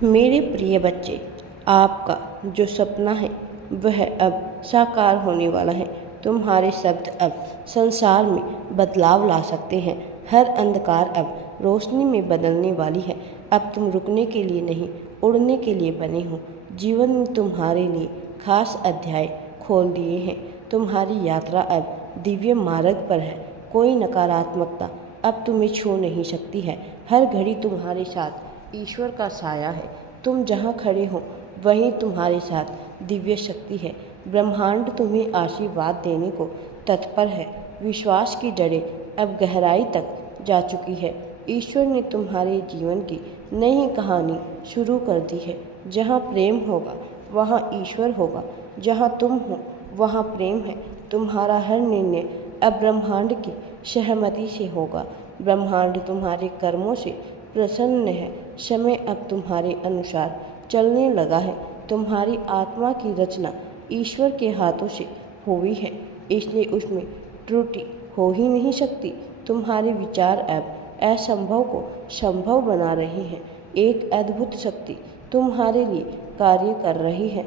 मेरे प्रिय बच्चे, आपका जो सपना है वह अब साकार होने वाला है। तुम्हारे शब्द अब संसार में बदलाव ला सकते हैं। हर अंधकार अब रोशनी में बदलने वाली है। अब तुम रुकने के लिए नहीं, उड़ने के लिए बने हो। जीवन में तुम्हारे लिए खास अध्याय खोल दिए हैं। तुम्हारी यात्रा अब दिव्य मार्ग पर है। कोई नकारात्मकता अब तुम्हें छू नहीं सकती है। हर घड़ी तुम्हारे साथ ईश्वर का साया है। तुम जहाँ खड़े हो वहीं तुम्हारे साथ दिव्य शक्ति है। ब्रह्मांड तुम्हें आशीर्वाद देने को तत्पर है। विश्वास की जड़ें अब गहराई तक जा चुकी है। ईश्वर ने तुम्हारे जीवन की नई कहानी शुरू कर दी है। जहाँ प्रेम होगा वहाँ ईश्वर होगा। जहाँ तुम हो वहाँ प्रेम है। तुम्हारा हर निर्णय अब ब्रह्मांड की सहमति से होगा। ब्रह्मांड तुम्हारे कर्मों से प्रसन्न है। समय अब तुम्हारे अनुसार चलने लगा है। तुम्हारी आत्मा की रचना ईश्वर के हाथों से हुई है, इसलिए उसमें त्रुटि हो ही नहीं सकती। तुम्हारे विचार अब असंभव को संभव बना रहे हैं। एक अद्भुत शक्ति तुम्हारे लिए कार्य कर रही है।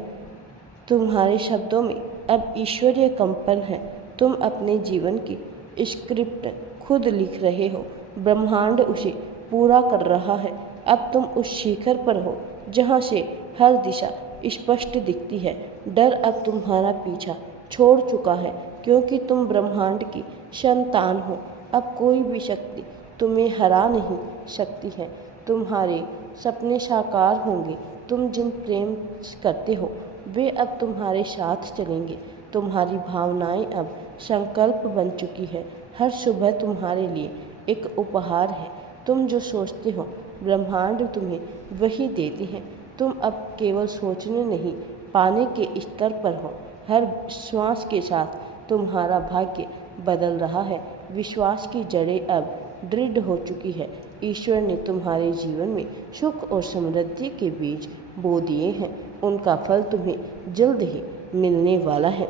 तुम्हारे शब्दों में अब ईश्वरीय कंपन है। तुम अपने जीवन की स्क्रिप्ट खुद लिख रहे हो। ब्रह्मांड उसे पूरा कर रहा है। अब तुम उस शिखर पर हो जहाँ से हर दिशा स्पष्ट दिखती है। डर अब तुम्हारा पीछा छोड़ चुका है, क्योंकि तुम ब्रह्मांड की संतान हो। अब कोई भी शक्ति तुम्हें हरा नहीं सकती है। तुम्हारे सपने साकार होंगे। तुम जिन प्रेम करते हो वे अब तुम्हारे साथ चलेंगे। तुम्हारी भावनाएं अब संकल्प बन चुकी है। हर सुबह तुम्हारे लिए एक उपहार है। तुम जो सोचते हो ब्रह्मांड तुम्हें वही देती है। तुम अब केवल सोचने नहीं, पाने के स्तर पर हो। हर श्वास के साथ तुम्हारा भाग्य बदल रहा है। विश्वास की जड़ें अब दृढ़ हो चुकी है। ईश्वर ने तुम्हारे जीवन में सुख और समृद्धि के बीज बो दिए हैं। उनका फल तुम्हें जल्द ही मिलने वाला है।